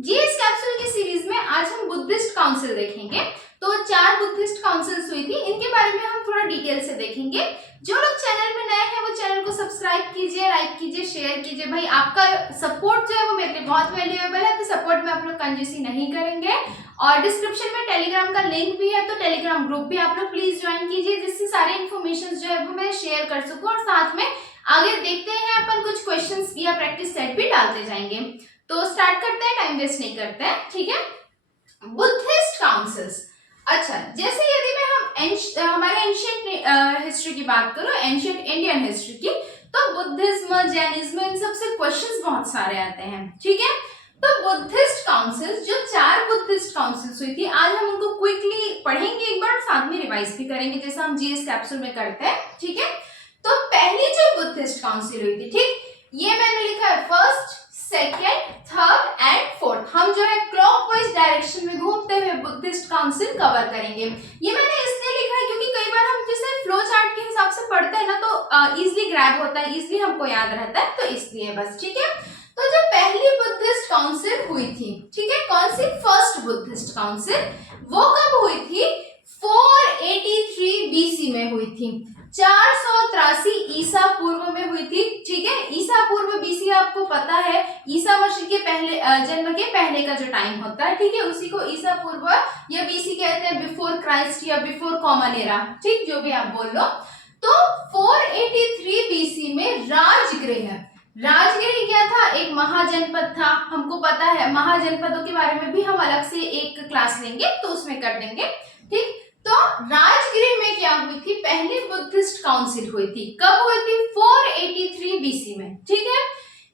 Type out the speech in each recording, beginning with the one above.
GS capsule की series में आज हम बुद्धिस्ट काउंसिल देखेंगे। तो 4 बुद्धिस्ट काउंसिल्स हुई थी, इनके बारे में हम थोड़ा डिटेल से देखेंगे। जो लोग चैनल में नए हैं वो चैनल को सब्सक्राइब कीजिए, लाइक कीजिए, शेयर कीजिए। भाई आपका सपोर्ट जो है वो मेरे लिए बहुत वैल्यूएबल है, तो सपोर्ट में आप लोग कंजूसी नहीं करेंगे। और डिस्क्रिप्शन में टेलीग्राम का लिंक भी है, तो टेलीग्राम ग्रुप भी आप लोग प्लीज ज्वाइन कीजिए, जिससे सारी इन्फॉर्मेशन जो है वो मैं शेयर कर सकूं। और साथ में आगे देखते हैं अपन कुछ क्वेश्चन या प्रैक्टिस सेट भी डालते जाएंगे। तो स्टार्ट करते हैं, टाइम वेस्ट नहीं करते हैं, ठीक है। Buddhist councils. अच्छा, जैसे यदि मैं हमारे एंशिएंट हिस्ट्री की बात करूं, एंशिएंट इंडियन हिस्ट्री की, तो बुद्धिज्म, जैनिज्म, इन सबसे क्वेश्चंस बहुत सारे आते हैं, ठीक है। तो बुद्धिस्ट काउंसिल्स, जो 4 बुद्धिस्ट काउंसिल्स हुई थी, आज हम उनको क्विकली पढ़ेंगे एक बार, साथ में रिवाइज भी करेंगे जैसा हम जीएस कैप्सूल में करते हैं, ठीक है। तो पहली जो बुद्धिस्ट काउंसिल हुई थी, ठीक, ये मैंने लिखा है first, second, third and fourth. हम जो है क्लॉकवाइज डायरेक्शन में घूमते हुए बुद्धिस्ट काउंसिल कवर करेंगे। ये मैंने इसलिए लिखा है क्योंकि कई बार हम जैसे फ्लो चार्ट के हिसाब से पढ़ते हैं ना, तो इजीली ग्रैब होता है, इजीली हमको याद रहता है, तो इसलिए बस, ठीक है। तो जो पहली बुद्धिस्ट काउंसिल हुई थी, ठीक है, कौन सी? फर्स्ट बुद्धिस्ट काउंसिल, वो कब हुई थी? 483 बीसी में हुई थी, 483 ईसा पूर्व में हुई थी, ठीक है। ईसा पूर्व, बीसी आपको पता है ईसा मसीह के पहले जन्म के पहले का जो टाइम होता है, ठीक है, उसी को ईसा पूर्व या बीसी कहते हैं, बिफोर क्राइस्ट या बिफोर कॉमन एरा, ठीक, जो भी आप बोल लो। तो 483 बीसी में राजगृह, राजगृह क्या था? एक महाजनपद था, हमको पता है। महाजनपदों के बारे में भी हम अलग से एक क्लास लेंगे, तो उसमें कर देंगे, ठीक। तो राजगृह में क्या हुई थी? पहली बुद्धिस्ट काउंसिल हुई थी। कब हुई थी? 483 बीसी में, ठीक है।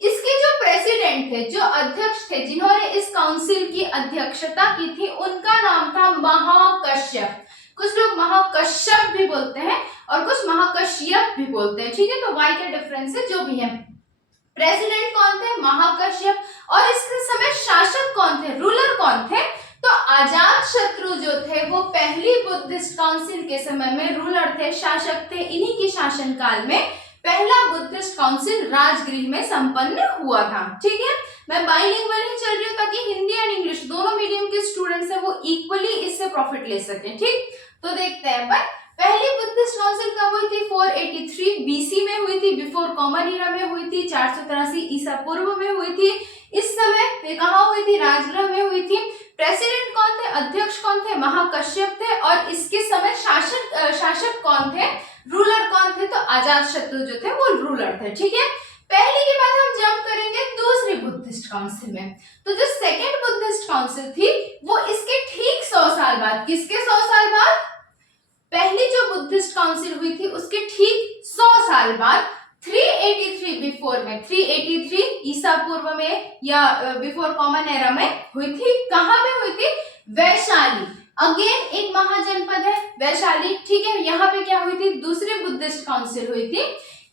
इसके जो प्रेसिडेंट थे, जो अध्यक्ष थे, जिन्होंने इस काउंसिल की अध्यक्षता की थी, उनका नाम था महाकश्यप। कुछ लोग महाकश्यप भी बोलते हैं और कुछ महाकश्यप भी बोलते हैं, ठीक है। तो वाई का डिफरेंस है, जो भी है। प्रेसिडेंट कौन थे? महाकश्यप। और इसके समय शासक कौन थे? रूलर कौन थे? तो अजात शत्रु जो थे वो पहली बुद्धिस्ट काउंसिल के समय में रूलर थे, शासक थे। इन्हीं के शासनकाल में पहला बुद्धिस्ट काउंसिल राजगृह में संपन्न हुआ था, ठीक है। मैं बाइलिंगुअल ही चल रही हूँ ताकि हिंदी एंड इंग्लिश दोनों मीडियम के स्टूडेंट्स हैं वो इक्वली इससे प्रॉफिट ले सकें, ठीक। तो देखते हैं पर पहली बुद्धिस्ट काउंसिल कब हुई थी? 483 बीसी में हुई थी, बिफोर कॉमन एरा में हुई थी, 483 ईसा पूर्व में हुई थी। इस समय कहाँ हुई थी? राजगृह में हुई थी। प्रेसिडेंट कौन थे? अध्यक्ष कौन थे? महाकश्यप थे। और इसके समय शासक कौन थे? रूलर कौन थे? तो अजात शत्रु जो थे वो रूलर थे, ठीक है। पहली के बाद हम जंप करेंगे दूसरी बुद्धिस्ट काउंसिल में। तो जो सेकेंड बुद्धिस्ट काउंसिल थी वो इसके ठीक 100 साल बाद, किसके 100 साल बाद? पहली जो बुद्धिस्ट काउंसिल हुई थी उसके ठीक 100 साल बाद 383 बिफोर में, 383 ईसा पूर्व में या बिफोर कॉमन एरा में हुई थी। कहां में हुई थी? वैशाली। अगेन एक महाजनपद है वैशाली, ठीक है। यहाँ पे क्या हुई थी? दूसरी बुद्धिस्ट काउंसिल हुई थी।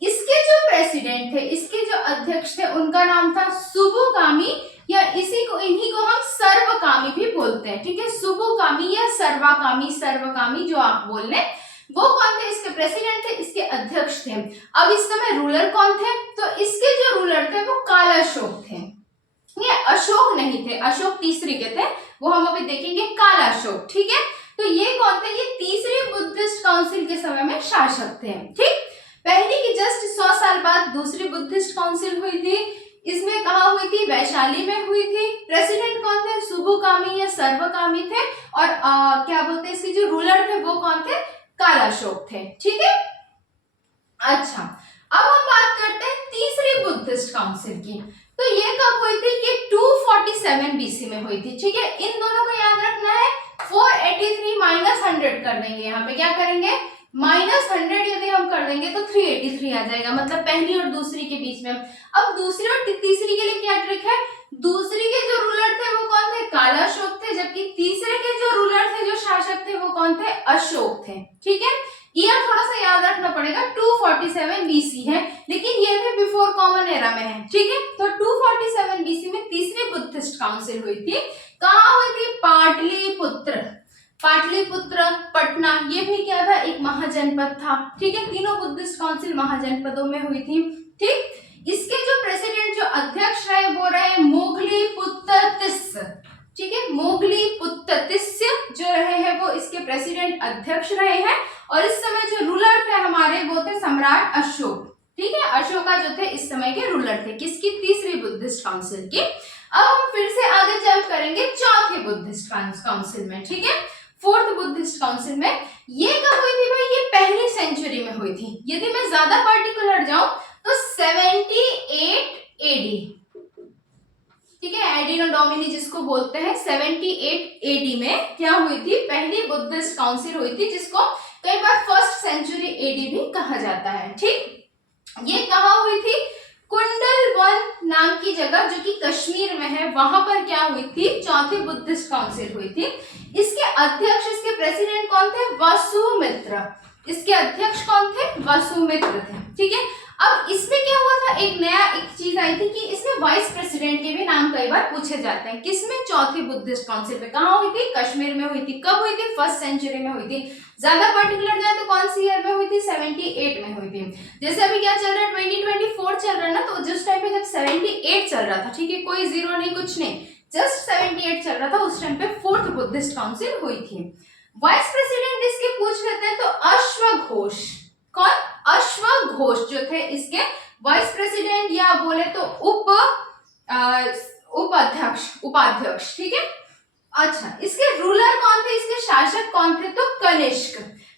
इसके जो प्रेसिडेंट थे, इसके जो अध्यक्ष थे, उनका नाम था सुबुगामी, या इन्हीं को हम सर्वकामी भी बोलते हैं, ठीक है। सुबुगामी या सर्वकामी जो आप बोल रहे, वो कौन थे? इसके प्रेसिडेंट थे, इसके अध्यक्ष थे। अब इस समय रूलर कौन थे? तो इसके जो रूलर थे वो कालाशोक थे, ये अशोक नहीं थे, अशोक तीसरी के थे, वो हम अभी देखेंगे, कालाशोक, ठीक है। तो ये कौन थे? ये तीसरी बुद्धिस्ट काउंसिल के समय में शासक थे, ठीक। पहली की जस्ट 100 साल बाद दूसरी बुद्धिस्ट काउंसिल हुई थी। इसमें कहा हुई थी? वैशाली में हुई थी। प्रेसिडेंट कौन थे? सुबुकामी या सर्वकामी थे। और क्या बोलते हैं, इसके जो रूलर थे वो कौन थे? कालाशोक थे, ठीक है। अच्छा, अब हम बात करते हैं तीसरी बुद्धिस्ट काउंसिल की। तो ये कब हुई थी? ये 247 बीसी में हुई थी, ठीक है। इन दोनों को याद रखना है। 483 माइनस 100 कर देंगे, यहाँ पे क्या करेंगे? माइनस 100 यदि हम कर देंगे तो 383 आ जाएगा, मतलब पहली और दूसरी के बीच में। अब दूसरी और तीसरी के लिए क्या ट्रिक है? दूसरी के जो रूलर थे वो कौन थे? कालाशोक थे, जबकि तीसरे के जो रूलर थे, जो शासक थे, वो कौन थे? अशोक थे, ठीक है। ईयर थोड़ा सा याद रखना पड़ेगा, 247 बीसी है, लेकिन ये थे बिफोर कॉमन एरा में है, ठीक है। तो 247 बीसी में तीसरी बुद्धिस्ट काउंसिल हुई थी। कहाँ हुई थी? पाटलिपुत्र, पाटलिपुत्र, पटना, ये भी क्या था? एक महाजनपद था, ठीक है। तीनों बुद्धिस्ट काउंसिल महाजनपदों में हुई थी, ठीक। इसके जो प्रेसिडेंट जो अध्यक्ष रहे वो रहे मोगलीपुत्ततिस्य, ठीक है, मोगलीपुत्ततिस्य जो रहे हैं वो इसके प्रेसिडेंट अध्यक्ष रहे हैं। और इस समय जो रूलर थे हमारे वो थे सम्राट अशोक, ठीक है, अशोका जो थे इस समय के रूलर थे, किसकी, तीसरी बुद्धिस्ट काउंसिल की। अब हम फिर से आगे जंप करेंगे चौथे बुद्धिस्ट काउंसिल में, ठीक है, फोर्थ बुद्धिस्ट काउंसिल में। ये कब हुई थी भाई, ये पहली सेंचुरी में हुई थी। यदि मैं ज्यादा पार्टिकुलर जाऊं तो 78 एडी, ठीक है, एडिनो डोमिनी जिसको बोलते हैं, 78 एडी में क्या हुई थी, पहली बुद्धिस्ट काउंसिल हुई थी, जिसको कई बार फर्स्ट सेंचुरी एडी भी कहा जाता है, ठीक। ये कहाँ हुई थी, कुंडलवन नाम की जगह जो कि कश्मीर में है, वहां पर क्या हुई थी, चौथी बुद्धिस्ट काउंसिल हुई थी। इसके अध्यक्ष, इसके प्रेसिडेंट कौन थे, वसुमित्र, इसके अध्यक्ष कौन थे, वसुमित्र थे, ठीक है। अब इसमें क्या हुआ था, एक चीज आई थी कि इसमें वाइस प्रेसिडेंट के भी नाम कई बार पूछे जाते हैं। किसमें, चौथी बुद्धिस्ट काउंसिल में। कहाँ हुई थी, कश्मीर में हुई थी। कब हुई थी, फर्स्ट सेंचुरी में हुई थी। ज्यादा पर्टिकुलर जाए तो कौन सी ईयर में हुई थी, 78 में हुई थी। जैसे अभी क्या चल रहा है, 2024 चल रहा है ना, तो जिस टाइम पे जब 78 चल रहा था, ठीक है, कोई जीरो नहीं कुछ नहीं, जस्ट 78 चल रहा था, उस टाइम पे फोर्थ बुद्धिस्ट काउंसिल हुई थी। वाइस प्रेसिडेंट इसके पूछ लेते हैं तो अश्वघोष, कौन, अश्वघोष जो थे इसके वाइस प्रेसिडेंट, या बोले तो उपाध्यक्ष, ठीक है। अच्छा, इसके रूलर कौन थे, इसके शासक कौन थे, तो कनिष्क।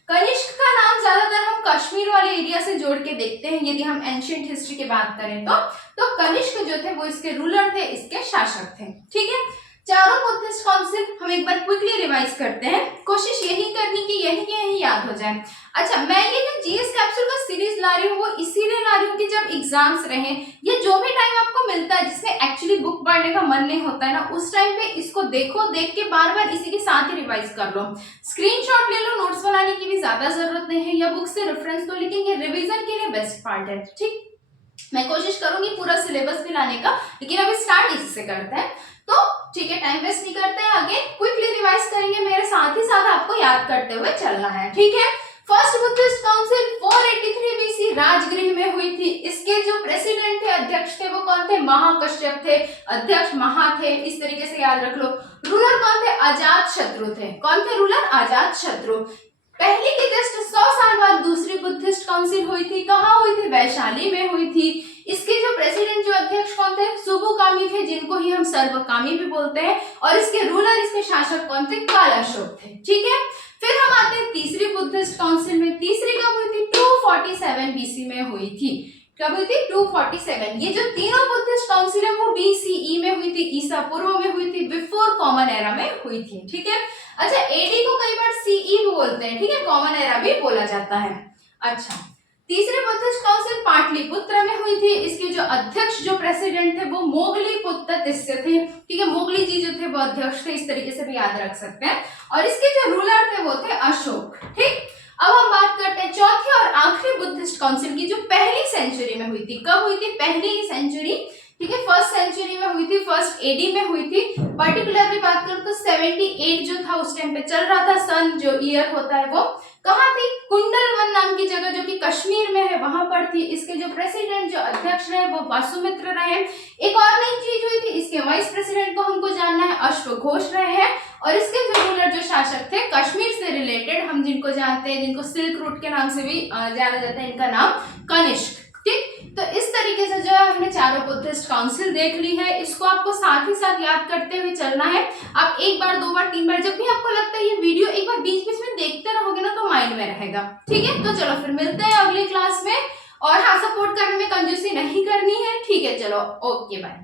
कनिष्क का नाम ज्यादातर हम कश्मीर वाले एरिया से जोड़ के देखते हैं, यदि हम एंशिएंट हिस्ट्री की बात करें तो कनिष्क जो थे वो इसके रूलर थे, इसके शासक थे, ठीक है। चारों बुद्धिस्ट काउंसिल हम एक बार क्विकली रिवाइज करते हैं, कोशिश यही करनी कि यही याद हो जाए। अच्छा, मैं ये जो जीएस कैप्सूल का सीरीज ला रही हूँ वो इसीलिए ला रही हूँ कि जब एग्जाम्स रहे, ये जो भी टाइम आपको मिलता है जिसमें एक्चुअली बुक पढ़ने का मन नहीं होता है ना, उस टाइम पे इसको देखो, देख के बार बार इसी के साथ ही रिवाइज कर लो, स्क्रीनशॉट ले लो, नोट्स बनाने की भी ज्यादा जरूरत नहीं है, या बुक से रेफरेंस लो, लेकिन ये रिविजन के लिए बेस्ट पार्ट है, ठीक। मैं कोशिश करूंगी पूरा सिलेबस भी लाने का, लेकिन अभी स्टार्ट इससे करते हैं, तो ठीक है, टाइम वेस्ट नहीं करते हैं, आगे क्विकली रिवाइज करेंगे, मेरे साथ ही साथ आपको याद करते हुए चलना है, ठीक है। First Buddhist council 483 BC Rajgriha में हुई थी। इसके जो प्रेसिडेंट थे, अध्यक्ष थे, वो कौन थे, महाकश्यप थे, अध्यक्ष महा थे, इस तरीके से याद रख लो। रूलर कौन थे, अजात शत्रु थे, कौन थे रूलर, अजात शत्रु। पहली के जस्ट 100 साल बाद दूसरी बुद्धिस्ट काउंसिल हुई थी, कहाँ हुई थी, वैशाली में हुई थी। इसके जो प्रेसिडेंट जो अध्यक्ष कौन थे, सुबुकामी थे, जिनको ही हम सर्वकामी भी बोलते हैं, और इसके रूलर, इसके शासक कौन थे, कालाशोक थे, ठीक है। फिर हम आते हैं तीसरी बुद्धिस्ट काउंसिल में। तीसरी कब हुई थी, 247 बीसी में हुई थी। कब हुई थी, 247। ये जो तीनों बुद्धिस्ट काउंसिल है वो बीसीई में हुई थी, ईसा पूर्व में हुई थी, बिफोर कॉमन एरा में हुई थी, ठीक है। अच्छा, एडी को कई बार सीई बोलते हैं, ठीक है, कॉमन एरा भी बोला जाता है। अच्छा, तीसरे बुद्धिस्ट काउंसिल पाटलिपुत्र में हुई थी। इसके जो अध्यक्ष जो प्रेसिडेंट थे वो मोगलीपुत्ततिस्य थे, ठीक है, मोगली जी जो थे वो अध्यक्ष थे, इस तरीके से भी याद रख सकते हैं। और इसके जो रूलर थे वो थे अशोक, ठीक। अब हम बात करते हैं चौथी और आखिरी बुद्धिस्ट काउंसिल की, जो पहली सेंचुरी में हुई थी। कब हुई थी, पहली सेंचुरी, ठीक है, फर्स्ट सेंचुरी में हुई थी, फर्स्ट एडी में हुई थी। पर्टिकुलरली बात करूं तो 78 जो था उस टाइम पे चल रहा था, सन जो ईयर होता है वो कहाँ थी, कुंडलवन नाम की जगह जो कि कश्मीर में है, वहां पर थी। इसके जो प्रेसिडेंट जो अध्यक्ष रहे वो वसुमित्र रहे। एक और नई चीज हुई थी, इसके वाइस प्रेसिडेंट को हमको जानना है, अश्वघोष रहे हैं। और इसके जो रूलर जो शासक थे कश्मीर से रिलेटेड, हम जिनको जानते हैं, जिनको सिल्क रूट के नाम से भी जाना जाता है, इनका नाम कनिष्क, ठीक। तो इस तरीके से जो है हमने चारों बुद्धिस्ट काउंसिल देख ली है। इसको आपको साथ ही साथ याद करते हुए चलना है। आप एक बार, दो बार, तीन बार, जब भी आपको लगता है ये वीडियो एक बार बीच बीच में देखते रहोगे ना तो माइंड में रहेगा, ठीक है। तो चलो फिर मिलते हैं अगली क्लास में, और हाँ, सपोर्ट करने में कंजूसी नहीं करनी है, ठीक है। चलो, ओके, बाय।